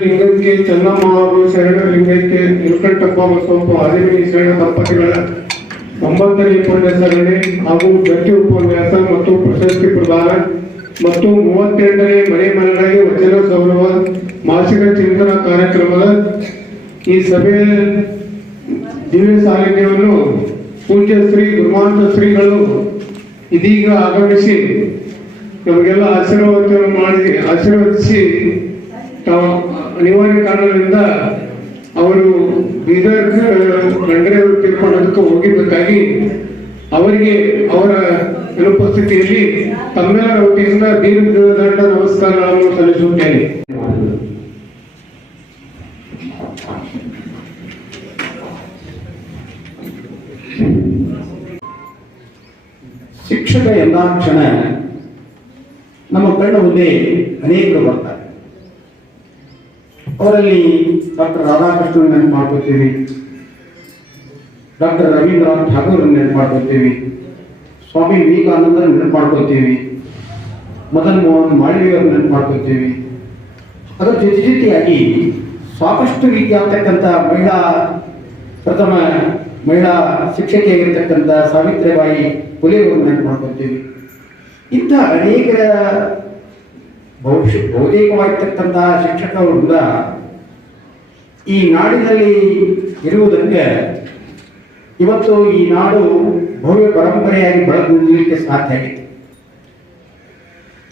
ಲಿಂಗಕ್ಕೆ ಚೆನ್ನಮ್ಮ ಹಾಗೂ ಶರಣ ಲಿಂಗಕ್ಕೆ ನೀಲಕಂಠಪ್ಪ ಬಸವಪ್ಪ ಆದಿಮನಿ ಶರಣ ದಂಪತಿಗಳ 9ನೇ ಪುಣ್ಯಸರಣಿ ಹಾಗೂ ಗಟ್ಟಿ ಉಪನ್ಯಾಸ ಮತ್ತು ಪ್ರಶಸ್ತಿ ಪ್ರದಾನ ಮತ್ತು 32ನೇ ಮನೆ ಮನೆಗಳಿಗೆ ವಚನ ಸೌರಭ ಮಾಸಿಕ ಚಿಂತನಾ ಕಾರ್ಯಕ್ರಮದ ಈ ಸಭೆಯ ದಿವ್ಯ ಸಾನ್ನಿಧ್ಯವನ್ನು ಪೂಜ್ಯ ಶ್ರೀ ಗುರುಮಾಂತ ಶ್ರೀಗಳು ಇದೀಗ ಆಗಮಿಸಿ ನಮಗೆಲ್ಲ ಆಶೀರ್ವದಿಸಿ ಅನಿವಾರ್ಯ ಕಾರಣದಿಂದ ಅವರು ಬೀದರ್ ಗಂಡರೆಯವರು ತೀರ್ಕೊಂಡದಕ್ಕೆ ಹೋಗಿದ್ದಕ್ಕಾಗಿ ಅವರಿಗೆ ಅವರ ಅನುಪಸ್ಥಿತಿಯಲ್ಲಿ ತಮ್ಮೆಲ್ಲರ ವತಿಯಿಂದ ದೀರ್ಘದಂಡ ನಮಸ್ಕಾರಗಳನ್ನು ಸಲ್ಲಿಸುತ್ತೇನೆ. ಶಿಕ್ಷಕ ಎಂದಾಕ್ಷಣ ನಮ್ಮ ಕಣ್ಣು ಮುಂದೆ ಅನೇಕರು ಬರ್ತಾರೆ. ಅವರಲ್ಲಿ ಡಾಕ್ಟರ್ ರಾಧಾಕೃಷ್ಣನ್ ನೆನಪು ಮಾಡ್ಕೊತೀವಿ, ಡಾಕ್ಟರ್ ರವೀಂದ್ರನಾಥ್ ಠಾಗೂರ್ ನೆನಪು ಮಾಡ್ಕೊತೀವಿ, ಸ್ವಾಮಿ ವಿವೇಕಾನಂದರ ನೆನಪು ಮಾಡ್ಕೊತೀವಿ, ಮದನ್ ಮೋಹನ್ ಮಾಳವಿಯವ್ರ ನೆನಪು ಮಾಡ್ಕೊತೀವಿ. ಅದರ ಜೊತೆಯಾಗಿ ಸಾಕಷ್ಟು ರೀತಿಯಾಗ್ತಕ್ಕಂಥ ಪ್ರಥಮ ಮಹಿಳಾ ಶಿಕ್ಷಕಿಯಾಗಿರ್ತಕ್ಕಂಥ ಸಾವಿತ್ರಿಬಾಯಿ ಫುಲೆಯವ್ರನ್ನ ನೆನಪು ಮಾಡ್ಕೊತೀವಿ. ಇಂಥ ಅನೇಕ ಬಹುತೇಕವಾಗಿರ್ತಕ್ಕಂತಹ ಶಿಕ್ಷಕರು ಕೂಡ ಈ ನಾಡಿನಲ್ಲಿ ಇರುವುದಕ್ಕೆ ಇವತ್ತು ಈ ನಾಡು ಭವ್ಯ ಪರಂಪರೆಯಾಗಿ ಬೆಳೆದು ನಿಲ್ಲಲಿಕ್ಕೆ ಸಾಧ್ಯ ಆಗಿದೆ.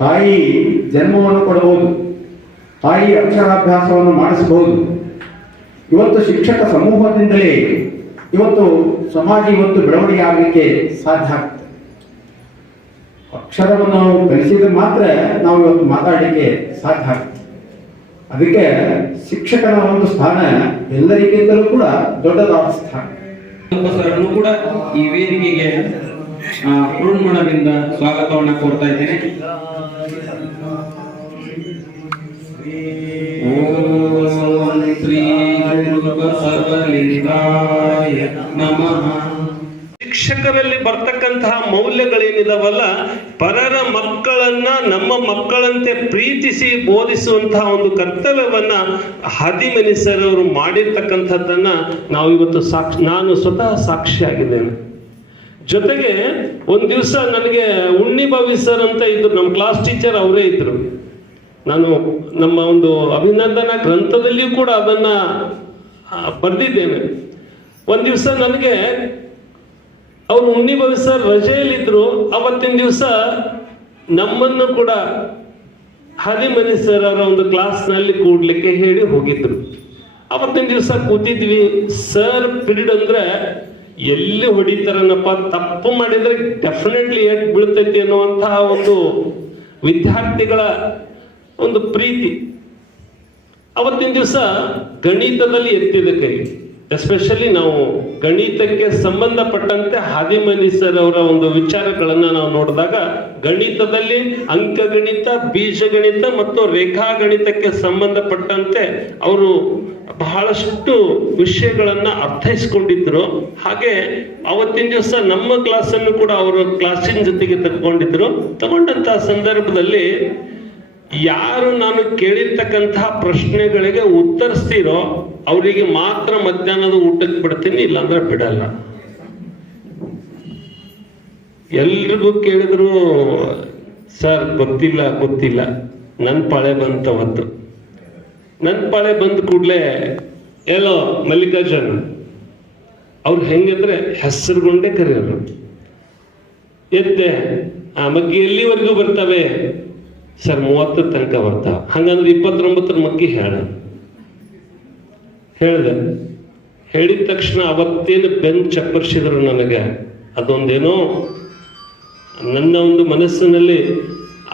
ತಾಯಿ ಜನ್ಮವನ್ನು ಕೊಡಬಹುದು, ತಾಯಿ ಅಕ್ಷರಾಭ್ಯಾಸವನ್ನು ಮಾಡಿಸಬಹುದು. ಇವತ್ತು ಶಿಕ್ಷಕ ಸಮೂಹದಿಂದಲೇ ಇವತ್ತು ಸಮಾಜ ಇವತ್ತು ಬೆಳವಣಿಗೆ ಆಗಲಿಕ್ಕೆ ಸಾಧ್ಯ ಆಗ್ತದೆ. ಅಕ್ಷರವನ್ನು ನಾವು ಕಲಿಸಿದ್ರೆ ಮಾತ್ರ ನಾವು ಇವತ್ತು ಮಾತಾಡಲಿಕ್ಕೆ ಸಾಧ್ಯ ಆಗ್ತದೆ. ಅದಕ್ಕೆ ಶಿಕ್ಷಕನ ಒಂದು ಸ್ಥಾನ ಎಲ್ಲರಿಗಿಂತಲೂ ಕೂಡ ದೊಡ್ಡದಾದ ಸ್ಥಾನ. ಸರ್ನು ಕೂಡ ಈ ವೇದಿಕೆಗೆ ಪೂರ್ಣಮನದಿಂದ ಸ್ವಾಗತವನ್ನು ಕೋರ್ತಾ ಇದ್ದೇನೆ. ಓಂ ಶ್ರೀ ಗುರು ಬಸವಲಿಂಗಾಯ ನಮಃ. ಶಿಕ್ಷಕರಲ್ಲಿ ಬರ್ತಕ್ಕಂತಹ ಮೌಲ್ಯಗಳೇನಿದಾವಲ್ಲ, ಪರರ ಮಕ್ಕಳನ್ನ ನಮ್ಮ ಮಕ್ಕಳಂತೆ ಪ್ರೀತಿಸಿ ಬೋಧಿಸುವಂತಹ ಒಂದು ಕರ್ತವ್ಯವನ್ನ ಹಾದಿಮನಿ ಸರ್ ಅವರು ಮಾಡಿರ್ತಕ್ಕಂಥದ್ದನ್ನ ನಾವು ಇವತ್ತು ನಾನು ಸ್ವತಃ ಸಾಕ್ಷಿಯಾಗಿದ್ದೇನೆ. ಜೊತೆಗೆ ಒಂದ್ ದಿವಸ ನನಗೆ ಉಣ್ಣಿ ಭವಿ ಸರ್ ಅಂತ ಇದ್ರು, ನಮ್ಮ ಕ್ಲಾಸ್ ಟೀಚರ್ ಅವರೇ ಇದ್ರು. ನಾನು ನಮ್ಮ ಒಂದು ಅಭಿನಂದನಾ ಗ್ರಂಥದಲ್ಲಿಯೂ ಕೂಡ ಅದನ್ನ ಬರೆದಿದ್ದೇನೆ. ಒಂದ್ ದಿವಸ ನನಗೆ ಅವರು ಉಣ್ಣಿ ಭವಿ ಸರ್ ರಜೆಯಲ್ಲಿದ್ರು. ಅವತ್ತಿನ ದಿವಸ ನಮ್ಮನ್ನು ಕೂಡ ಹಾದಿಮನಿ ಸರ್ ಅವರ ಒಂದು ಕ್ಲಾಸ್ನಲ್ಲಿ ಕೂಡ್ಲಿಕ್ಕೆ ಹೇಳಿ ಹೋಗಿದ್ರು. ಅವತ್ತಿನ ದಿವಸ ಕೂತಿದ್ವಿ. ಸರ್ ಪಿರಿಯಡ್ ಅಂದ್ರೆ ಎಲ್ಲಿ ಹೊಡಿತಾರನಪ್ಪ, ತಪ್ಪು ಮಾಡಿದ್ರೆ ಡೆಫಿನೆಟ್ಲಿ ಏಟ್ ಬೀಳ್ತೈತಿ ಅನ್ನುವಂತಹ ಒಂದು ವಿದ್ಯಾರ್ಥಿಗಳ ಒಂದು ಪ್ರೀತಿ. ಅವತ್ತಿನ ದಿವಸ ಗಣಿತದಲ್ಲಿ ಎತ್ತಿದ ಕೈ, ಎಸ್ಪೆಷಲಿ ನಾವು ಗಣಿತಕ್ಕೆ ಸಂಬಂಧಪಟ್ಟಂತೆ ಹಾದಿಮನಿ ಸರ್ ಅವರ ಒಂದು ವಿಚಾರಗಳನ್ನ ನಾವು ನೋಡಿದಾಗ, ಗಣಿತದಲ್ಲಿ ಅಂಕಗಣಿತ, ಬೀಜಗಣಿತ ಮತ್ತು ರೇಖಾಗಣಿತಕ್ಕೆ ಸಂಬಂಧಪಟ್ಟಂತೆ ಅವರು ಬಹಳಷ್ಟು ವಿಷಯಗಳನ್ನ ಅರ್ಥೈಸ್ಕೊಂಡಿದ್ರು. ಹಾಗೆ ಅವತ್ತಿನ ದಿವಸ ನಮ್ಮ ಕ್ಲಾಸನ್ನು ಕೂಡ ಅವರು ಕ್ಲಾಸಿನ ಜೊತೆಗೆ ತಗೊಂಡಂತಹ ಸಂದರ್ಭದಲ್ಲಿ ಯಾರು ನಾನು ಕೇಳಿರ್ತಕ್ಕಂತಹ ಪ್ರಶ್ನೆಗಳಿಗೆ ಉತ್ತರಿಸ್ತೀರೋ ಅವರಿಗೆ ಮಾತ್ರ ಮಧ್ಯಾಹ್ನದ ಊಟಕ್ಕೆ ಬಿಡ್ತೀನಿ, ಇಲ್ಲಾಂದ್ರೆ ಬಿಡಲ್ಲ. ಎಲ್ರಿಗೂ ಕೇಳಿದ್ರು ಸರ್ ಗೊತ್ತಿಲ್ಲ. ನನ್ನ ಪಾಳೆ ಬಂತವತ್ತು. ನನ್ನ ಪಾಳೆ ಬಂದ ಕೂಡಲೇ ಎಲ್ಲೋ ಮಲ್ಲಿಕಾರ್ಜುನ್ ಅವ್ರು ಹೆಂಗಂದ್ರೆ ಹೆಸರುಗೊಂಡೇ ಕರೆಯೋರು. ಎದ್ದೆ ಆ ಮಗ್ಗಿ ಎಲ್ಲಿವರೆಗೂ ಬರ್ತವೆ ಸರ್? 30 ತನಕ ಬರ್ತಾವ. ಹಂಗಂದ್ರೆ 29 ಮಗ್ಗಿ ಹೇಳ್ದೆ. ಹೇಳಿದ ತಕ್ಷಣ ಅವತ್ತೇನು ಬೆಂಚ್ ಚಪ್ಪರಿಸಿದ್ರು ನನಗೆ. ಅದೊಂದೇನೋ ನನ್ನ ಒಂದು ಮನಸ್ಸಿನಲ್ಲಿ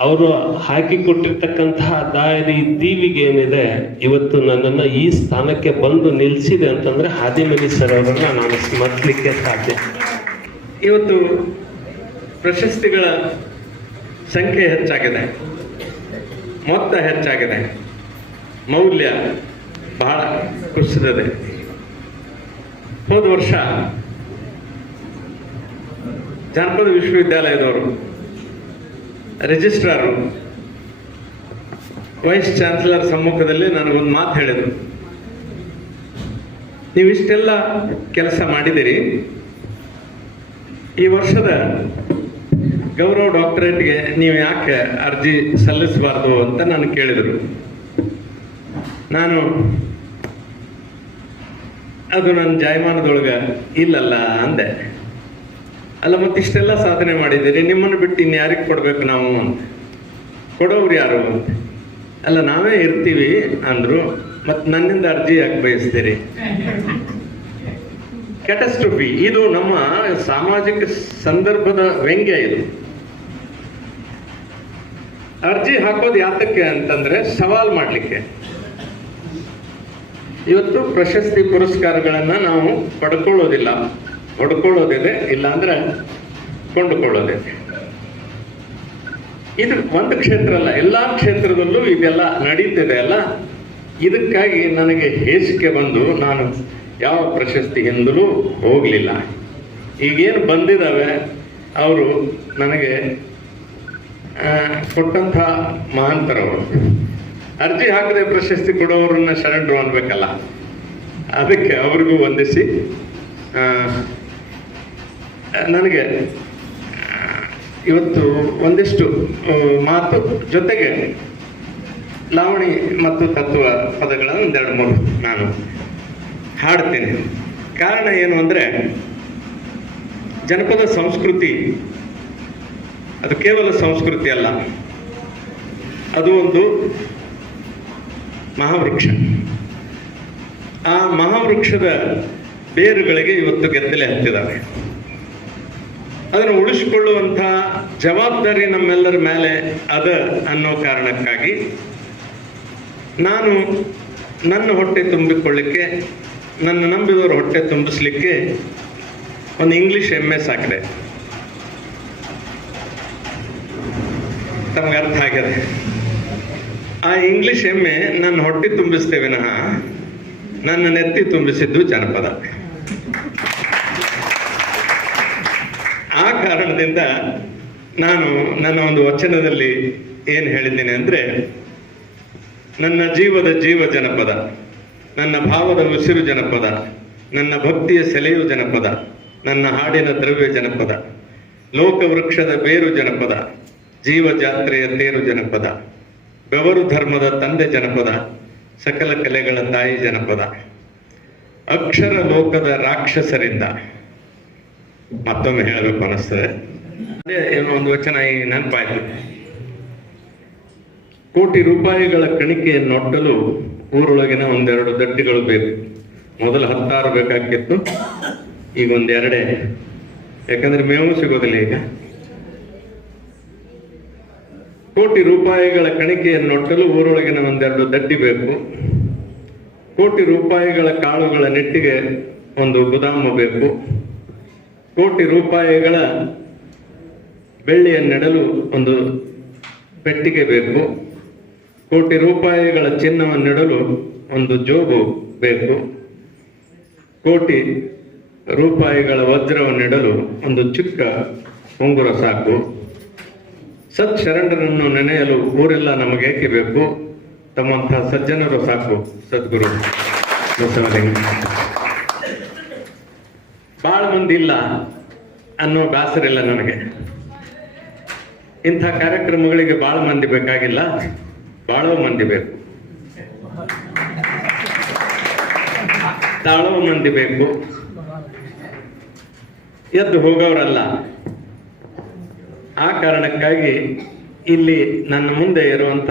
ಅವರು ಹಾಕಿಕೊಟ್ಟಿರ್ತಕ್ಕಂತಹ ದಾರಿ ದೀವಿಗೆ ಏನಿದೆ ಇವತ್ತು ನನ್ನನ್ನು ಈ ಸ್ಥಾನಕ್ಕೆ ಬಂದು ನಿಲ್ಲಿಸಿದೆ ಅಂತಂದ್ರೆ ಹಾದಿಮನಿ ಸರ್ ಅವರನ್ನ ನಾನು ಸ್ಮರಿಸಲಿಕ್ಕೆ ಸಾಧ್ಯ. ಇವತ್ತು ಪ್ರಶಸ್ತಿಗಳ ಸಂಖ್ಯೆ ಹೆಚ್ಚಾಗಿದೆ, ಮೊತ್ತ ಹೆಚ್ಚಾಗಿದೆ, ಮೌಲ್ಯ ಬಹಳ ಕುಸಿದಿದೆ. ಹೋದ ವರ್ಷ ಜಾನಪದ ವಿಶ್ವವಿದ್ಯಾಲಯದವರು ರಿಜಿಸ್ಟ್ರಾರು ವೈಸ್ ಚಾನ್ಸಲರ್ ಸಮ್ಮುಖದಲ್ಲಿ ನನಗೊಂದು ಮಾತು ಹೇಳಿದರು. ನೀವಿಷ್ಟೆಲ್ಲ ಕೆಲಸ ಮಾಡಿದಿರಿ, ಈ ವರ್ಷದ ಗೌರವ ಡಾಕ್ಟರೇಟ್ಗೆ ನೀವು ಯಾಕೆ ಅರ್ಜಿ ಸಲ್ಲಿಸಬಾರ್ದು ಅಂತ ನಾನು ಕೇಳಿದರು. ನಾನು ಅದು ನನ್ನ ಜಾಯಮಾನದೊಳಗೆ ಇಲ್ಲಲ್ಲ ಅಂದೆ. ಅಲ್ಲ, ಮತ್ತಿಷ್ಟೆಲ್ಲ ಸಾಧನೆ ಮಾಡಿದ್ದೀರಿ, ನಿಮ್ಮನ್ನು ಬಿಟ್ಟು ಇನ್ಯಾರಿಗೆ ಕೊಡ್ಬೇಕು ನಾವು ಅಂತ. ಕೊಡೋರು ಯಾರು ಅಂತ. ಅಲ್ಲ, ನಾವೇ ಇರ್ತೀವಿ ಅಂದ್ರು. ಮತ್ತು ನನ್ನಿಂದ ಅರ್ಜಿ ಯಾಕೆ ಬಯಸ್ತೀರಿ? ಕ್ಯಾಟಸ್ಟ್ರೋಫಿ. ಇದು ನಮ್ಮ ಸಾಮಾಜಿಕ ಸಂದರ್ಭದ ವ್ಯಂಗ್ಯ. ಇದು ಅರ್ಜಿ ಹಾಕೋದು ಯಾತಕ್ಕೆ ಅಂತಂದ್ರೆ ಸವಾಲ್ ಮಾಡಲಿಕ್ಕೆ. ಇವತ್ತು ಪ್ರಶಸ್ತಿ ಪುರಸ್ಕಾರಗಳನ್ನ ನಾವು ಪಡ್ಕೊಳ್ಳೋದಿಲ್ಲ, ಹೊಡ್ಕೊಳ್ಳೋದಿದೆ, ಇಲ್ಲಾಂದ್ರೆ ಕೊಂಡುಕೊಳ್ಳೋದಿದೆ. ಇದು ಒಂದು ಕ್ಷೇತ್ರ ಅಲ್ಲ, ಎಲ್ಲಾ ಕ್ಷೇತ್ರದಲ್ಲೂ ಇದೆಲ್ಲ ನಡೀತಿದೆ ಅಲ್ಲ. ಇದಕ್ಕಾಗಿ ನನಗೆ ಹೇಸಿಕೆ ಬಂದು ನಾನು ಯಾವ ಪ್ರಶಸ್ತಿಯಿಂದಲೂ ಹೋಗಲಿಲ್ಲ. ಈಗೇನು ಬಂದಿದ್ದಾವೆ ಅವರು ನನಗೆ ಕೊಟ್ಟಂಥ ಮಹಾಂತರವರು. ಅರ್ಜಿ ಹಾಕದೆ ಪ್ರಶಸ್ತಿ ಕೊಡೋರನ್ನ ಶರಣರು ಅನ್ಬೇಕಲ್ಲ, ಅದಕ್ಕೆ ಅವ್ರಿಗೂ ವಂದಿಸಿ ನನಗೆ ಇವತ್ತು ಒಂದಿಷ್ಟು ಮಾತು ಜೊತೆಗೆ ಲಾವಣಿ ಮತ್ತು ತತ್ವ ಪದಗಳನ್ನು ಒಂದೆರಡು ಮೂರು ನಾನು ಹಾಡ್ತೇನೆ. ಕಾರಣ ಏನು ಅಂದರೆ, ಜನಪದ ಸಂಸ್ಕೃತಿ ಅದು ಕೇವಲ ಸಂಸ್ಕೃತಿ ಅಲ್ಲ, ಅದು ಒಂದು ಮಹಾವೃಕ್ಷ. ಆ ಮಹಾವೃಕ್ಷದ ಬೇರುಗಳಿಗೆ ಇವತ್ತು ಗೆದ್ದಲೆ ಹತ್ತಿದ್ದಾವೆ. ಅದನ್ನು ಉಳಿಸಿಕೊಳ್ಳುವಂಥ ಜವಾಬ್ದಾರಿ ನಮ್ಮೆಲ್ಲರ ಮೇಲೆ ಅದ ಅನ್ನೋ ಕಾರಣಕ್ಕಾಗಿ ನಾನು ನನ್ನ ಹೊಟ್ಟೆ ತುಂಬಿಕೊಳ್ಳಿಕ್ಕೆ, ನನ್ನ ನಂಬಿದವರ ಹೊಟ್ಟೆ ತುಂಬಿಸ್ಲಿಕ್ಕೆ ಒಂದು ಇಂಗ್ಲಿಷ್ MS ಹಾಕಿದೆ. ತಮಗೆ ಅರ್ಥ ಆಗಿದೆ. ಆ ಇಂಗ್ಲಿಷ್ ಎಮ್ಮೆ ನನ್ನ ಹೊಟ್ಟೆ ತುಂಬಿಸ್ತೇವೆ ವಿನಃ ನನ್ನ ನೆತ್ತಿ ತುಂಬಿಸಿದ್ದು ಜನಪದ. ಆ ಕಾರಣದಿಂದ ನಾನು ನನ್ನ ಒಂದು ವಚನದಲ್ಲಿ ಏನು ಹೇಳಿದ್ದೇನೆ ಅಂದರೆ, ನನ್ನ ಜೀವದ ಜೀವ ಜನಪದ, ನನ್ನ ಭಾವದ ಉಸಿರು ಜನಪದ, ನನ್ನ ಭಕ್ತಿಯ ಸೆಲೆಯು ಜನಪದ, ನನ್ನ ಹಾಡಿನ ದ್ರವ್ಯ ಜನಪದ, ಲೋಕವೃಕ್ಷದ ಬೇರು ಜನಪದ, ಜೀವ ಜಾತ್ರೆಯ ತೇರು ಜನಪದ, ಬೆವರು ಧರ್ಮದ ತಂದೆ ಜನಪದ, ಸಕಲ ಕಲೆಗಳ ತಾಯಿ ಜನಪದ, ಅಕ್ಷರ ಲೋಕದ ರಾಕ್ಷಸರಿಂದ. ಮತ್ತೊಮ್ಮೆ ಹೇಳಬೇಕು ಅನಿಸ್ತದೆ. ಅದೇ ಏನೋ ಒಂದು ವಚನ ಈ ನೆನಪಾಯ್ತು. ಕೋಟಿ ರೂಪಾಯಿಗಳ ಕಣಿಕೆಯನ್ನೊಡ್ಡಲು ಊರೊಳಗಿನ ಒಂದೆರಡು ದಡ್ಡಿಗಳು ಬೇಕು. ಮೊದಲು 16 ಬೇಕಾಗಿತ್ತು, ಈಗ ಒಂದೆರಡೇ. ಯಾಕಂದ್ರೆ ಮೇವು ಸಿಗೋದಿಲ್ಲ ಈಗ. ಕೋಟಿ ರೂಪಾಯಿಗಳ ಕಣಿಕೆಯನ್ನೊಡ್ಡಲು ಊರೊಳಗಿನ ಒಂದೆರಡು ದಡ್ಡಿ ಬೇಕು. ಕೋಟಿ ರೂಪಾಯಿಗಳ ಕಾಳುಗಳ ನೆಟ್ಟಿಗೆ ಒಂದು ಗುದಾಮು ಬೇಕು. ಕೋಟಿ ರೂಪಾಯಿಗಳ ಬೆಳ್ಳಿಯನ್ನೆಡಲು ಒಂದು ಪೆಟ್ಟಿಗೆ ಬೇಕು. ಕೋಟಿ ರೂಪಾಯಿಗಳ ಚಿನ್ನವನ್ನಿಡಲು ಒಂದು ಜೋಬು ಬೇಕು. ಕೋಟಿ ರೂಪಾಯಿಗಳ ವಜ್ರವನ್ನಿಡಲು ಒಂದು ಚಿಕ್ಕ ಉಂಗುರ ಸಾಕು. ಸತ್ ಶರಣರನ್ನು ನೆನೆಯಲು ಊರೆಲ್ಲ ನಮಗೇಕೆ ಬೇಕು, ತಮ್ಮಂತಹ ಸಜ್ಜನರು ಸಾಕು ಸದ್ಗುರು ಬಸವಲಿಂಗ. ಭಾಳ ಮಂದಿ ಇಲ್ಲ ಅನ್ನೋ ಬೇಸರಿಲ್ಲ ನನಗೆ. ಇಂಥ ಕಾರ್ಯಕ್ರಮಗಳಿಗೆ ಭಾಳ ಮಂದಿ ಬೇಕಾಗಿಲ್ಲ, ಬಾಳೋ ಮಂದಿ ಬೇಕು, ತಾಳೋ ಮಂದಿ ಬೇಕು, ಎದ್ದು ಹೋಗೋರಲ್ಲ. ಆ ಕಾರಣಕ್ಕಾಗಿ ಇಲ್ಲಿ ನನ್ನ ಮುಂದೆ ಇರುವಂಥ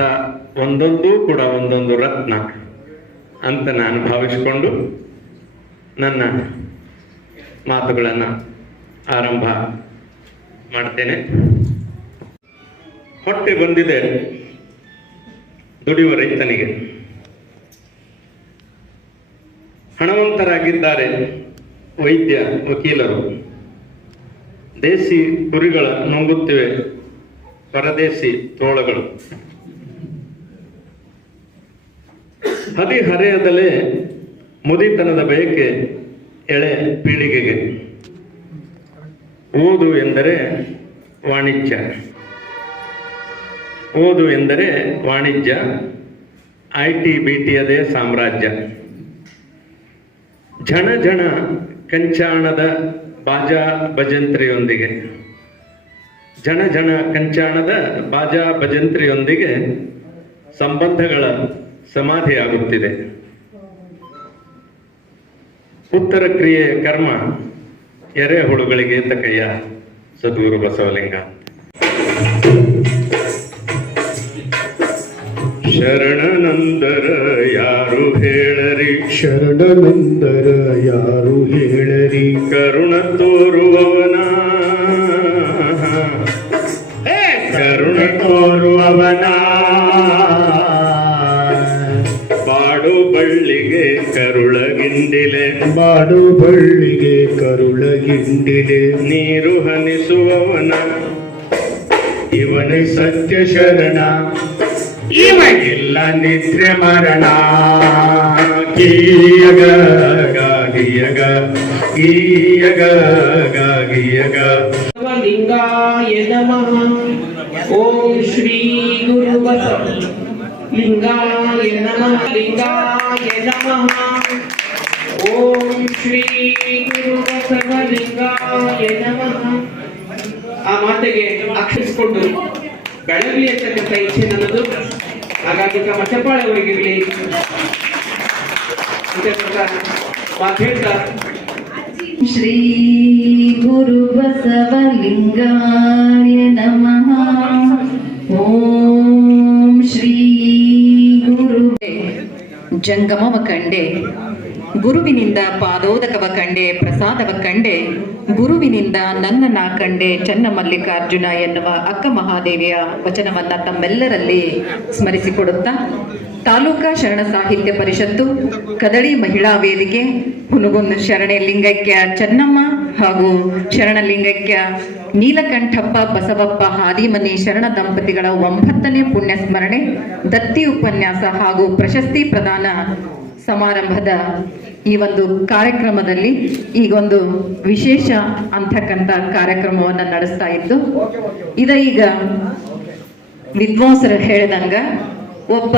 ಒಂದೊಂದು ಕೂಡ ಒಂದೊಂದು ರತ್ನ ಅಂತ ನಾನು ಭಾವಿಸಿಕೊಂಡು ನನ್ನ ಮಾತುಗಳನ್ನು ಆರಂಭ ಮಾಡ್ತೇನೆ. ಹೊಟ್ಟೆ ಬಂದಿದೆ ದುಡಿಯುವ ರೈತನಿಗೆ, ಹಣವಂತರಾಗಿದ್ದಾರೆ ವೈದ್ಯ ವಕೀಲರು. ದೇಸಿ ಕುರಿಗಳ ನುಂಗುತ್ತಿವೆ ಪರದೇಸಿ ತೋಳಗಳು. ಹದಿಹರೆಯದಲೇ ಮುದಿತನದ ಬಯಕೆ ಎಳೆ ಪೀಳಿಗೆಗೆ. ಓದು ಎಂದರೆ ವಾಣಿಜ್ಯ, ಓದು ಎಂದರೆ ವಾಣಿಜ್ಯ, IT ಅದೇ ಸಾಮ್ರಾಜ್ಯ. ಝಣ ಝಣ ಕಂಚಾಣದ ಬಾಜಾ ಭಜಂತ್ರಿಯೊಂದಿಗೆ, ಝಣ ಝಣ ಕಂಚಾಣದ ಬಾಜಾ ಭಜಂತ್ರಿಯೊಂದಿಗೆ ಸಂಬಂಧಗಳ ಸಮಾಧಿಯಾಗುತ್ತಿದೆ. ಉತ್ತರ ಕ್ರಿಯೆ ಕರ್ಮ ಎರೆಹುಳುಗಳಿಗೆ ತಕಯ್ಯ. ಸದ್ಗುರು ಬಸವಲಿಂಗ. ಶರಣನಂದರ ಯಾರು ಹೇಳರಿ, ಶರಣನಂದರ ಯಾರು ಹೇಳರಿ, ಕರುಣ ತೋರುವವನ, ಕರುಣ ತೋರುವವನ, ಬಾಡು ಬಳ್ಳಿಗೆ ಕರುಳಗಿಂಡಿಲೆ, ಬಾಡು ಬಳ್ಳಿಗೆ ಕರುಳಗಿಂಡಿಲೆ, ನೀರು ಹನಿಸುವವನ, ಇವನೇ ಸತ್ಯ ಶರಣ, ಇವನಿಲ್ಲ ನಿದ್ರೆ ಮರಣ. ಗೀಯಗ ಗಾಗಿಯಗ ಗೀಯಗ ಗಾಗಿಯಗ. ಲಿಂಗಾಯ ನಮಃ. ಓಂ ಶ್ರೀ ಗುರು ಬಸವ ಲಿಂಗಾಯ ನಮಃ. ಲಿಂಗಾಯ ನಮಃ. ಓಂ ಶ್ರೀ ಗುರು ಬಸವ ಲಿಂಗಾಯ ನಮಃ. ಆ ಮಾತೆಗೆ ಅಕ್ಷಿಸಿಕೊಂಡು ಬೆಳಗಲಿ ಅಂತಕ್ಕಂಥ ಇಚ್ಛೆ ನನ್ನದು. ಹಾಗಾಗಿ ನಮ್ಮ ಚಪ್ಪಾಳೆ ಅವರಿಗಿರಲಿ ಮಾತು ಹೇಳ್ತಾ ಶ್ರೀ ಗುರು ಬಸವಲಿಂಗಾಯ ನಮಃ. ಓಂ ಶ್ರೀ ಗುರು ಜಂಗಮವ ಕಂಡೆ, ಗುರುವಿನಿಂದ ಪಾದೋದಕವ ಕಂಡೆ, ಪ್ರಸಾದವ ಕಂಡೆ, ಗುರುವಿನಿಂದ ನನ್ನನ್ನ ಕಂಡೆ, ಚನ್ನಮಲ್ಲಿಕಾರ್ಜುನ ಎನ್ನುವ ಅಕ್ಕ ಮಹಾದೇವಿಯ ವಚನವನ್ನ ತಮ್ಮೆಲ್ಲರಲ್ಲಿ ಸ್ಮರಿಸಿಕೊಡುತ್ತಾ, ತಾಲೂಕಾ ಶರಣ ಸಾಹಿತ್ಯ ಪರಿಷತ್ತು, ಕದಳಿ ಮಹಿಳಾ ವೇದಿಕೆ, ಹುನಗುಂದ ಶರಣೆ ಲಿಂಗೈಕ್ಯ ಚೆನ್ನಮ್ಮ ಹಾಗೂ ಶರಣಲಿಂಗೈಕ್ಯ ನೀಲಕಂಠಪ್ಪ ಬಸವಪ್ಪ ಹಾದಿಮನಿ ಶರಣ ದಂಪತಿಗಳ 9ನೇ ಪುಣ್ಯ ಸ್ಮರಣೆ, ದತ್ತಿ ಉಪನ್ಯಾಸ ಹಾಗೂ ಪ್ರಶಸ್ತಿ ಪ್ರದಾನ ಸಮಾರಂಭದ ಈ ಒಂದು ಕಾರ್ಯಕ್ರಮದಲ್ಲಿ ಈಗೊಂದು ವಿಶೇಷ ಅಂತಕ್ಕಂಥ ಕಾರ್ಯಕ್ರಮವನ್ನು ನಡೆಸ್ತಾ ಇದ್ದು, ಈಗ ವಿದ್ವಾಂಸರು ಹೇಳಿದಂಗ ಒಬ್ಬ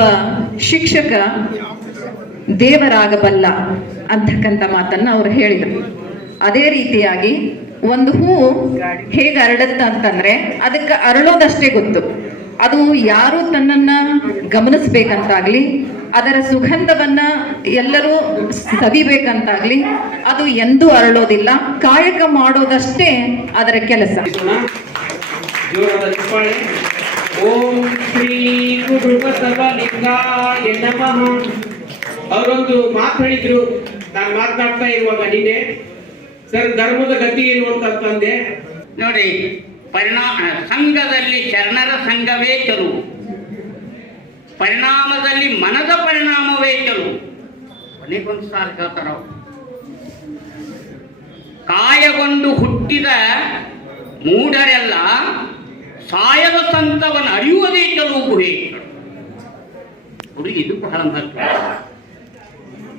ಶಿಕ್ಷಕ ದೇವರಾಗಬಲ್ಲ ಅಂತಕ್ಕಂಥ ಮಾತನ್ನ ಅವರು ಹೇಳಿದರು. ಅದೇ ರೀತಿಯಾಗಿ ಒಂದು ಹೂವು ಹೇಗೆ ಅರಳುತ್ತ ಅಂತಂದ್ರೆ ಅದಕ್ಕೆ ಅರಳೋದಷ್ಟೇ ಗೊತ್ತು, ಅದು ಯಾರು ತನ್ನನ್ನ ಗಮನಿಸ್ಬೇಕಂತಾಗ್ಲಿ, ಅದರ ಸುಗಂಧವನ್ನ ಎಲ್ಲರೂ ಸವಿಬೇಕಂತಾಗ್ಲಿ ಅದು ಎಂದೂ ಅರಳೋದಿಲ್ಲ. ಕಾಯಕ ಮಾಡೋದಷ್ಟೇ ಅದರ ಕೆಲಸ. ಜೋರಾದ ಚಪ್ಪಾಳೆ. ಓಂ ಶ್ರೀ ಗುರು ಬಸವಲಿಂಗಾಯ ನಮಃ. ಅವರೊಂದು ಮಾತು ಹೇಳಿದ್ರು, ನಾನು ಮಾತನಾಡ್ತಾ ಇರುವಾಗ ನಿನ್ನೆ ಸರ್ ಧರ್ಮದ ಗತಿ ಏನು ಅಂತಂದೆ ನೋಡಿ. ಸಂಘದಲ್ಲಿ ಶರಣರ ಸಂಘವೇ ಚಲು, ಪರಿಣಾಮದಲ್ಲಿ ಮನದ ಪರಿಣಾಮವೇ ಚಲು. ಕೊನೆಗೊಂದು ಸಾಲ ಹೇಳ್ತಾರ, ಕಾಯಗೊಂಡು ಹುಟ್ಟಿದ ಮೂಢರೆಲ್ಲ ಸಾಯದ ಸಂತವನ್ನು ಅರಿಯುವುದೇ ಚಲು ಗುಹೆ. ಇದು ಬಹಳ ಮಹತ್ವ.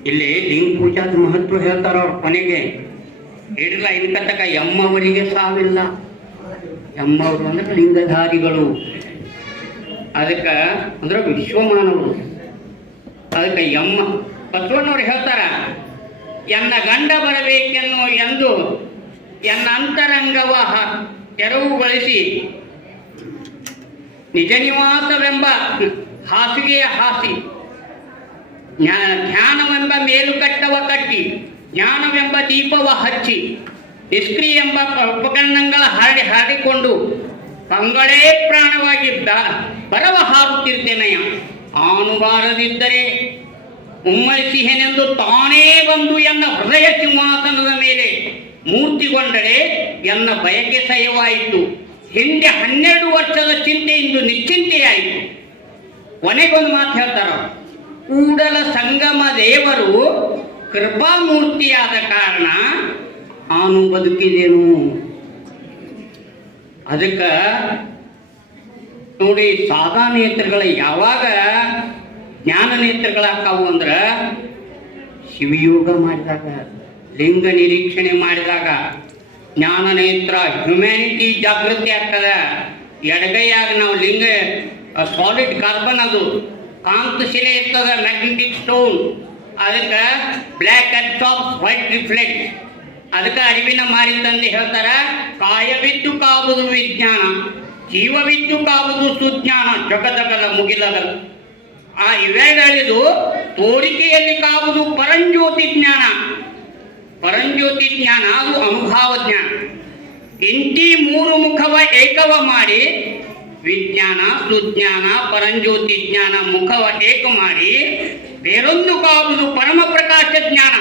ಇಲ್ಲಿ ಲಿಂಗ ಪೂಜಾದ ಮಹತ್ವ ಹೇಳ್ತಾರ ಅವ್ರ ಕೊನೆಗೆ. ಹೇಳಿಲ್ಲ ಇನ್ಕ ತಕ ಎಮ್ಮವರಿಗೆ ಸಾವಿಲ್ಲ. ಎಮ್ಮವರು ಅಂದ್ರೆ ಲಿಂಗಧಾರಿಗಳು, ಅದಕ್ಕೆ ಅಂದ್ರೆ ವಿಶ್ವಮಾನವರು. ಅದಕ್ಕೆ ಎಮ್ಮ ಬಸವಣ್ಣವ್ರು ಹೇಳ್ತಾರ, ಎನ್ನ ಗಂಡ ಬರಬೇಕೆನ್ನೋ ಎಂದು ಎನ್ನ ಅಂತರಂಗವ ತೆರವುಗೊಳಿಸಿ ನಿಜ ನಿವಾಸವೆಂಬ ಹಾಸಿಗೆಯ ಹಾಸಿ, ಧ್ಯಾನವೆಂಬ ಮೇಲುಕಟ್ಟವ ಕಟ್ಟಿ, ಜ್ಞಾನವೆಂಬ ದೀಪವ ಹಚ್ಚಿ, ನಿಷ್ಕ್ರಿಯ ಎಂಬ ಉಪಕರಣಗಳ ಹಾಡಿಕೊಂಡು ಕಂಗಳೇ ಪ್ರಾಣವಾಗಿ ಬರವ ಹಾರುತ್ತಿರ್ತೇನೆಯ. ಆನುಬಾರದಿದ್ದರೆ ಉಮ್ಮಳಿಸಿಹೆನೆಂದು ತಾನೇ ಬಂದು ಎನ್ನ ಹೃದಯ ಸಿಂಹಾಸನದ ಮೇಲೆ ಮೂರ್ತಿಗೊಂಡರೆ ಎನ್ನ ಬಯಕೆ ಸಯವಾಯಿತು. ಹಿಂದೆ 12 ವರ್ಷದ ಚಿಂತೆ ಇಂದು ನಿಶ್ಚಿಂತೆಯಾಯಿತು. ಕೊನೆಗೊಂದು ಮಾತು ಹೇಳ್ತಾರ, ಕೂಡಲ ಸಂಗಮ ದೇವರು ಕೃಪಾಮೂರ್ತಿಯಾದ ಕಾರಣ ನಾನು ಬದುಕಿದೆನು. ಅದಕ್ಕೆ ನೋಡಿ, ಸಾದಾ ನೇತ್ರಗಳು ಯಾವಾಗ ಜ್ಞಾನ ನೇತ್ರಗಳಾಕಾವು ಅಂದ್ರೆ ಶಿವಯೋಗ ಮಾಡಿದಾಗ, ಲಿಂಗ ನಿರೀಕ್ಷಣೆ ಮಾಡಿದಾಗ ಜ್ಞಾನ ನೇತ್ರ ಹ್ಯುಮ್ಯಾನಿಟಿ ಜಾಗೃತಿ ಆಗ್ತದೆ. ಎಡಗೈಯಾಗ ನಾವು ಲಿಂಗ ಸಾಲಿಡ್ ಕಾರ್ಬನ್ ಅದು ಕಾಂತಶಿಲೆ ಇರ್ತದ, ಮ್ಯಾಗ್ನೆಟಿಕ್ ಸ್ಟೋನ್, ಅದಕ್ಕೆ ಬ್ಲ್ಯಾಕ್ ಅಬ್ಸಾರ್ಬ್ಸ್ ವೈಟ್ ರಿಫ್ಲೆಕ್ಟ್. ಅದಕ್ಕೆ ಅರಿವಿನ ಮಾರಿ ತಂದೆ ಹೇಳ್ತಾರ, ಕಾಯವಿದ್ದು ಕಾಬುದು ವಿಜ್ಞಾನ, ಜೀವವಿದ್ದು ಕಾಬುದು ಸುಜ್ಞಾನ, ಜಗದಗಲ ಮುಗಿಲಗಲ. ಆ ಇವೆರಡಿದು ತೋರಿಕೆಯಲ್ಲಿ ಕಾಬುದು ಪರಂಜ್ಯೋತಿ ಜ್ಞಾನ. ಪರಂಜ್ಯೋತಿ ಜ್ಞಾನ ಅದು ಅನುಭವ ಜ್ಞಾನ. ಇಂತಿ ಮೂರು ಮುಖವ ಏಕವ ಮಾಡಿ ವಿಜ್ಞಾನ, ಸುಜ್ಞಾನ, ಪರಂಜ್ಯೋತಿ ಜ್ಞಾನ ಮುಖವ ಏಕ ಮಾಡಿ ಬೇರೊಂದು ಕಾಬುದು ಪರಮ ಪ್ರಕಾಶ ಜ್ಞಾನ.